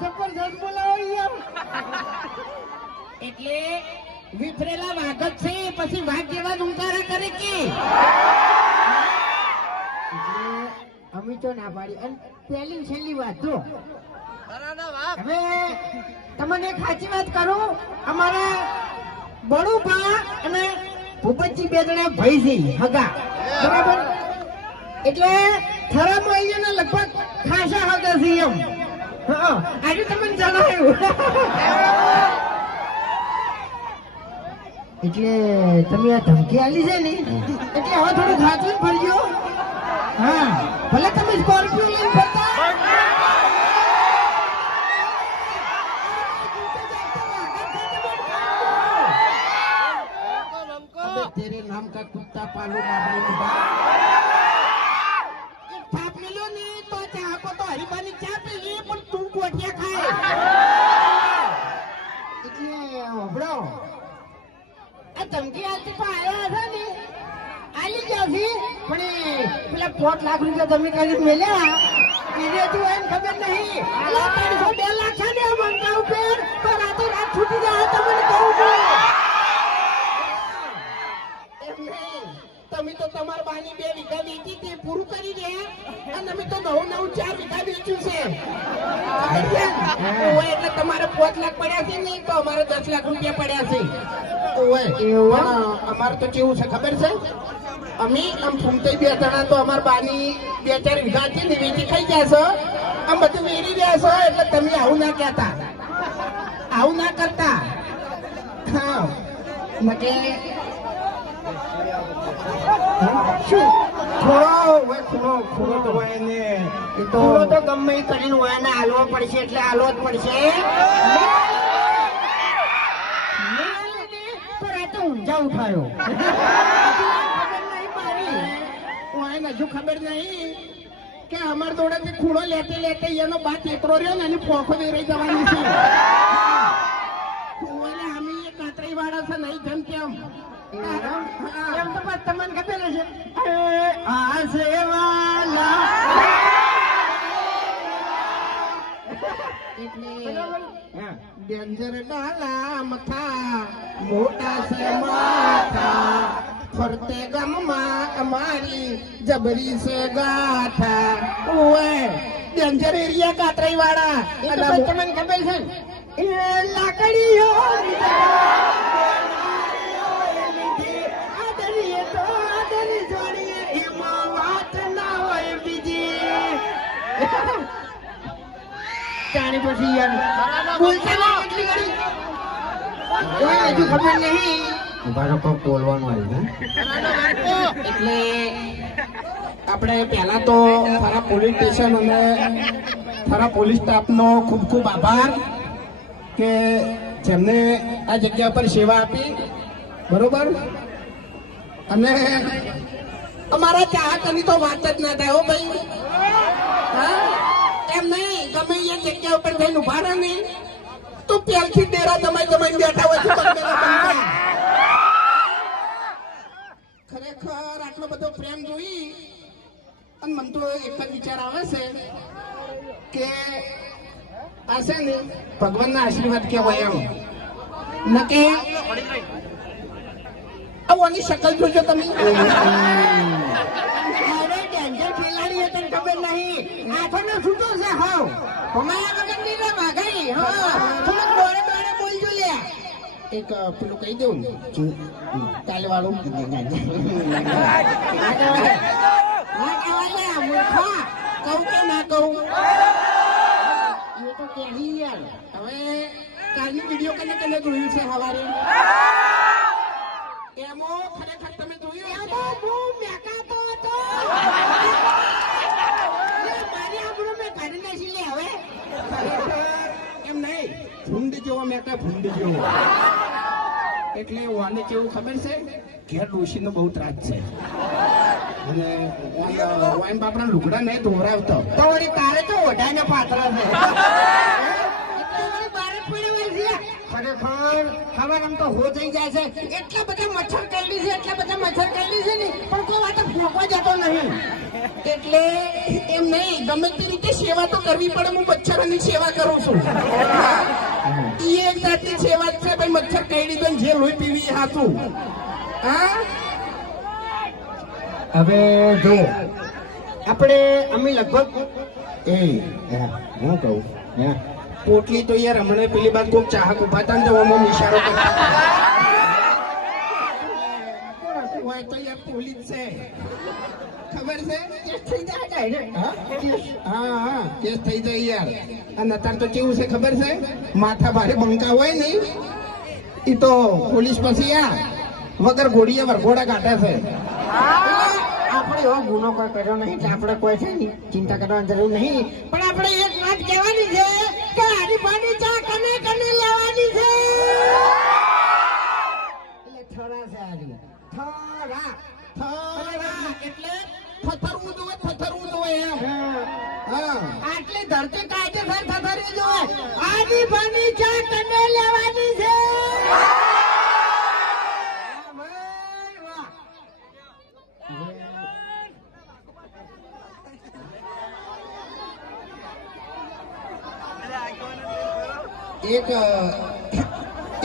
જબરજસ્ત બોલાવો યાર. એટલે વિફરેલા વાઘ જ છે, પછી વાઘ જેવા જ ઉંકારા કરે કે અમે તો ના પાડી. અને પહેલી છેલ્લી વાત જો હવે તમને એક સાચી વાત કરું, અમારા બળુભા અને ભૂપતજી બે જણા ભાઈ છે હગા, બરાબર? એટલે થરામાં અહીંયા લગભગ ખાસા હગા છે એમ. હા, આજે તમને જણાવ્યું. એટલે તમે આ ધમકી આલી છે ને, એટલે હવે થોડું ખાતું ફરજો. હા, ભલે તમે સ્કોર્પિયો લઈને ફરતા. तेरे नाम का कुत्ता पालो थाप मिलो नहीं तो चाह को तो हरिबानी चाह पे ये पण तू कोटिया खाए એટલે ઓબળો આ ધમકી આલતી પાયા છે ને આલી જાસી પણ પેલા 5 લાખ રૂપિયા તમે કરી મેલ્યા એને તું એમ ખબર નહીં એટલે 302 લાખ છે ને મંગા ઉપર તો રાતો રાત છૂટી જાય તમને કહું છું. તમે તો તમારા બાની 2 વીઘા વેચી તે પૂરું કરી દે અને અમે તો 9 4 વીઘા વેચ્યું છે. ઓય એટલે તમારે 5 લાખ પડ્યા છે ને તો અમારે 10 લાખ રૂપિયા પડ્યા છે. ઓય એવું અમારે તો કેવું છે ખબર છે, અમે આમ ફૂમતે 2 જણા તો અમારા બાની 2 4 વીઘા છે ને વેચી ખાઈ ગયા છો, આમ બધું વેરી રહ્યા છો. એટલે તમે આવું ના કહેતા, આવું ના કરતા. હા, માટે તો ગમે કરીને હોય ને હાલવો પડશે, એટલે હાલવો જ પડશે. ઊંઝા ઉઠાયો હજુ ખબર નહીં કે અમાર જોડે ખૂણો લેતે લેતે એનો બાત એટલો રહ્યો ને એની ફોખો વેરાઈ જવાની છે. અમે એ કાતરી વાળા છે નહીં જેમ કેમ એમ તો બસ તમને ખબર છે. આ સેવાલા ડેન્જર ડાલા મથા મોટા છે માથા ફરતે ગામમાં અમારી જબરી છે ગાથા. ઓએ ડેન્જર એરિયા કાતરાઈ વાળા તમને ખબર છે એ લાકડીઓ જાણી પછી યાર બોલતા ના એટલી ઘડી કોઈ હજુ ખબર નહીં ઉભારો કોક બોલવાનું આવ્યું. એટલે આપણે પહેલા તો થરા પોલીસ સ્ટેશન અને થરા પોલીસ સ્ટાફનો ખૂબ ખૂબ આભાર કે જેમને આ જગ્યા પર સેવા આપી, બરોબર? અને અમારા ચાહકની તો વાત જ ના થાય હો ભાઈ. હા, એમ નહીં ગમે એ જગ્યા ઉપર થઈને ઉભા રહે ને તો પહેલથી ડેરા જમાઈ બેઠા હોય છે. ખરેખર આટલો બધો પ્રેમ જોઈ અને મને તો એક જ વિચાર આવે છે કે આ છે ને ભગવાનના આશીર્વાદ કેવાય એમ. ન કે આની શકલ જોજો તમે. ખેલાડી તને ખબર નહીં આથોનો છૂટો છે. હાવ કમાયા વગર ની ના માગાઈ. હા, થોડું દોડે દોડે બોલજો લે. એક પેલું કહી દઉં કાલે વાળું કહું કે ના કહું એ તો કહી યાર. હવે કાલની વિડીયો કને જોયું છે સવારે એમો ખરેખર તમે જોયું એમો હું મેકાતો હતો. મારી આપણું મેં કાઢી નાખી લે. હવે એમ નહીં ભૂંડ જેવો મેકા ભૂંડ જેવો. એટલે વાને કેવું ખબર છે, ઘેર ડોશીનો બહુ ત્રાસ છે અને વાઈન બાપડા લુગડા નહીં ધોરાવતો તો વળી તારે તો ઓઢાને પાત્ર છે. ખરેખર ખબર આમ તો હો થઈ જાય છે. એટલા બધા મચ્છર કરડી છે, એટલા બધા મચ્છર કરડી છે ને, પણ કોઈ વાત ભોગવા જતો નહીં. એટલે એમ નહીં, ગમે તે રીતે સેવા તો કરવી પડે. હું મચ્છરોની સેવા કરું છું. એ એક જાતની સેવા છે ભાઈ. મચ્છર કરડી તો જે લોહી પીવી હાથું. હા, હવે જો આપણે અમે લગભગ હું કહું પોટલી તો યાર હમણાં પેલી બાદ કોઈક ચાહક ઉભા હતા ને જવામાં ઇશારો કરતા હોય તો યાર પોલીસ છે, ખબર છે? કેસ થઈ જાય ડાયરેક્ટ. હા, કેસ થઈ જાય યાર. અને અત્યારે તો કેવું છે ખબર છે? માથા ભારે બંકા હોય ને એ તો પોલીસ પછી યાર વગર ઘોડીએ વરઘોડા કાઢે છે. આપણે એવો ગુનો કોઈ કર્યો નહીં એટલે આપણે કોઈ છે ને ચિંતા કરવાની જરૂર નહીં. પણ આપણે એક વાત કહેવાની છે કે હરીફાની ચા કને કને લેવાની છે. એટલે થરા છે આજે થરા એટલે થથરવું જોઈએ, થથરવું જોઈએ એમ. આટલી ધરતી કાયદેસર થથરવી જોઈએ. હરીફાની ચા કને લેવાની છે.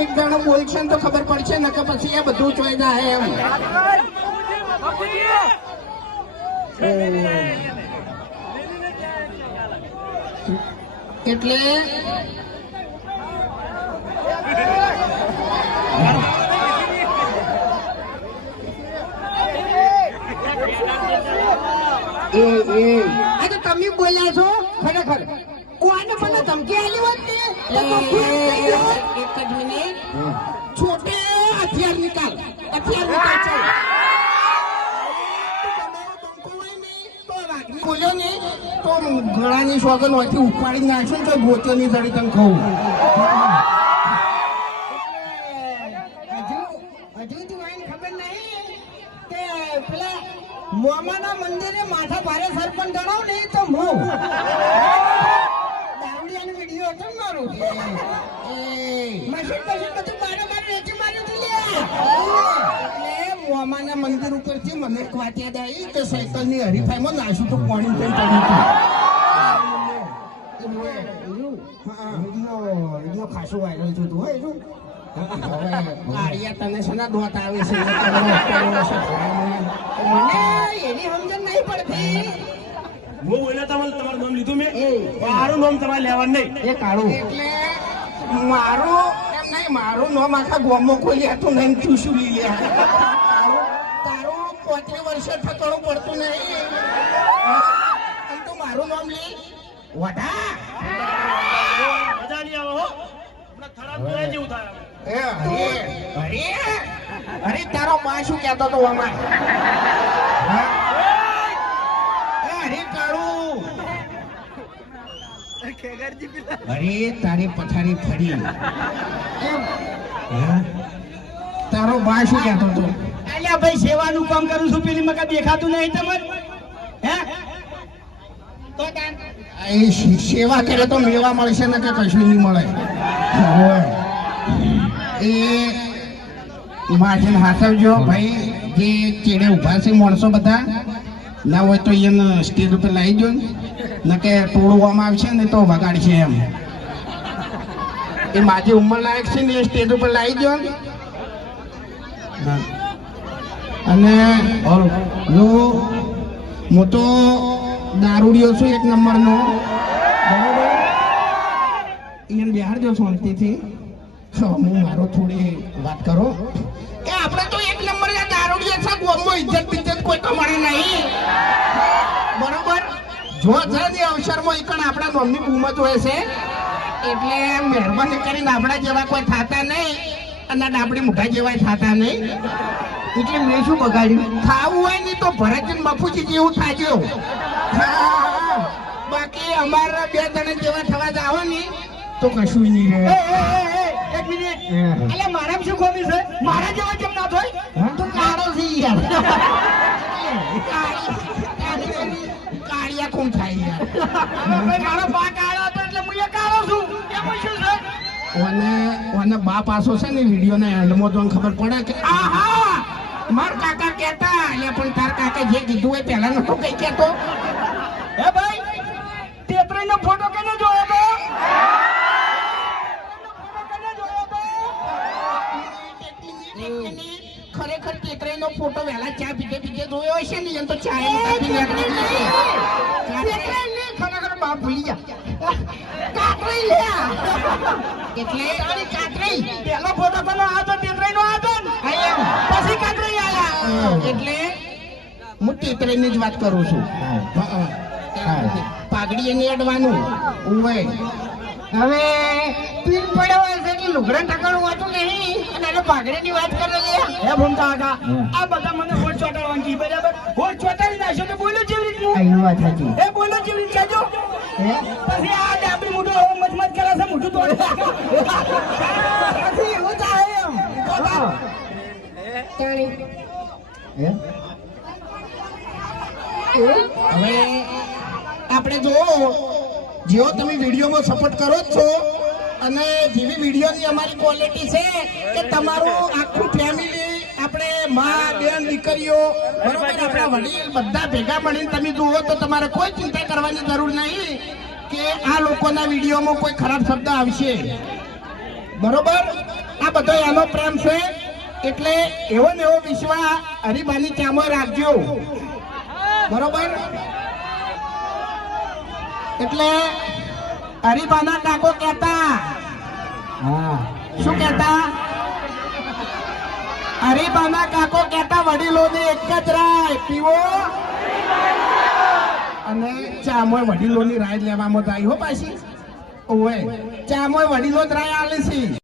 એક જણો બોલશે તો ખબર પડશે ને કે પછી એ બધું જોઈ જાય એમ. એટલે તમે બોલ્યા છો ખરેખર. કોને મને ધમકી આલી હોત ને એક જ મિનિટ, છોટે હથિયાર નિકાલ, હથિયાર નિકાલ છે. બોલ્યો ને તો ગળાની સોગન હોયથી ઉપાડી નાખશે ને તો ગોચરની જડી તને કહું. હજુ તું આઈને ખબર નહીં કે પેલા મોમાના મંદિરે માથા ભારે સરપંચ ગણાવ ને તો હું દારૂડિયાનો વિડીયો હતો મારું. મશીન બધું મારે રેતી માર્યું હતું લ્યા. એટલે મોમાના મંદિર ઉપરથી મને એક વાત યાદ આવી કે સાયકલની હરીફાઈમાં નાશું તો પાણી થઈ ચડ્યું. ખાસું વાયરલ થયું હોય એનું. કાળિયા તને શેના દોત આવે છે મને એની સમજણ નહીં પડતી. હું બોલ્યો તમારું નામ લીધું મેં, મારું નામ તમારે લેવાનું નહીં. એ કાળું એટલે મારું એમ નહીં, મારું નામ આખા ગોમો ખોલી હતું નહીં ચૂસું લઈ લે. તારું 35 વર્ષે ઠકણું પડતું નહીં અને તું મારું નામ લે વડા. મજા નહીં આવે હો, ખરાબ જોયા જેવું થાય. અરે તારો માં શું કહેતો હતો આમાં? અરે કાળું, અરે તારી પથારી ફરી. તારો બા શું કહેતો હતો? અલ્યા ભાઈ સેવાનું કામ કરું છું, પેલી મકા દેખાતું નહીં તમને? હે તો સેવા કરે તો મેવા મળશે ને કે કશું નહીં મળે. એ માર્જિન હાથવજો ભાઈ. જે ચેડે ઉભા છે માણસો બધા ના હોય તો એને સ્ટેજ ઉપર લાવી દો ને કે તોડવામાં આવશે ને તો વગાડશે એમ. એ માજી ઉંમર લાયક છે ને એ સ્ટેજ ઉપર લાવી દો. અને જો હું તો દારૂડિયો છું એક નંબરનો, બરોબર? એને બિહાર જો શાંતિથી. હું મારો થોડી વાત કરો કે આપણે તો એક નંબર દારૂડિયા છે. ગોમમાં ઇજ્જત બિજ્જત કોઈ તો મળે નહીં, બરોબર? જો જરા અવસરમાં ઈ પણ આપણા નામની બૂમત હોય છે. એટલે મહેરબાની કરીને આપણા જેવા કોઈ થતા નહીં અને ડાબડી મોઢા જેવા થતા નહીં. એટલે મેં શું બગાડ્યું? ખાવું હોય ને તો ભરતજી બાપુજી જેવું થાજો. બાકી અમારા 2 જણા જેવા થવા જાવ ને તો કશું નહીં રહે. એક મિનિટ, એટલે મારા શું ખોમી છે? મારા જેવા કેમ ના થાય? તું કાળો છે યાર. કાળિયા કોણ થાય યાર? મારો બા કાળો હતો એટલે હું કાળો છું. એમાં શું છે? અને બા પાસો છે ને વિડીયોના એન્ડમાં જોઈને ખબર પડે કે આહા માર કાકા કહેતા એટલે પણ તાર કાકા જે કીધું હોય પહેલા નતો કઈ કહેતો. હે ભાઈ તેત્રીનો ફોટો કેને જોયો તો? ખરેખર તેત્રીનો ફોટો વહેલા ચા પીધે પીધે જોયો હશે ને એમ તો ચા એમ કાપી નાખી. ખરેખર બાપ ભૂલી જા કાતરી લે એટલે કાતરી પેલો ફોટો પેલો આ તો તેત્રીનો આ તો ને. પછી કાતરી આયા. એટલે હું તેત્રીની જ વાત કરું છું. પાઘડી એને અડવાનું ઉવે હવે પીન પડ્યો હોય છે એટલે લુગડા ટકાણું વાતું નહીં અને એને પાઘડીની વાત કરે છે. હે ભૂમતા કાકા આ બધા મને હોટ ચોટાડવાનું કી બરાબર હોટ ચોટાડી નાખ્યો તો બોલો જેવી રીતનું આઈ વાત સાચી. એ બોલો જેવી રીત કહેજો. પછી આ ડાબડી મોઢું મચમચ કરે છે મોઢું તોડે પછી એવું થાય એમ. હવે આપણે જો જેવો તમે વિડીયોમાં સપોર્ટ કરો જ છો અને જેવી વિડીયોની અમારી ક્વોલિટી છે કે તમારું આખું ફેમિલી આપણે માં બેન દીકરીઓ બરોબર આપણા વડીલ બધા ભેગા મળીને તમે જુઓ તો તમારે કોઈ ચિંતા કરવાની જરૂર નહીં કે આ લોકોના વિડીયોમાં કોઈ ખરાબ શબ્દ આવશે. બરોબર આ બધો એનો પ્રેમ છે એટલે એવો ને એવો વિશ્વાસ હરિભાની ચામો રાખજો. બરોબર એટલે હરિભાના કાકો કહેતા શું કહેતા? હરિભાના કાકો કહેતા વડીલોને એક જ રાય પીવો અને ચામોય વડીલોની રાય લેવામાં જાય હો પાછી. ઓય ચામોય વડીલો જ રાય આલે છે.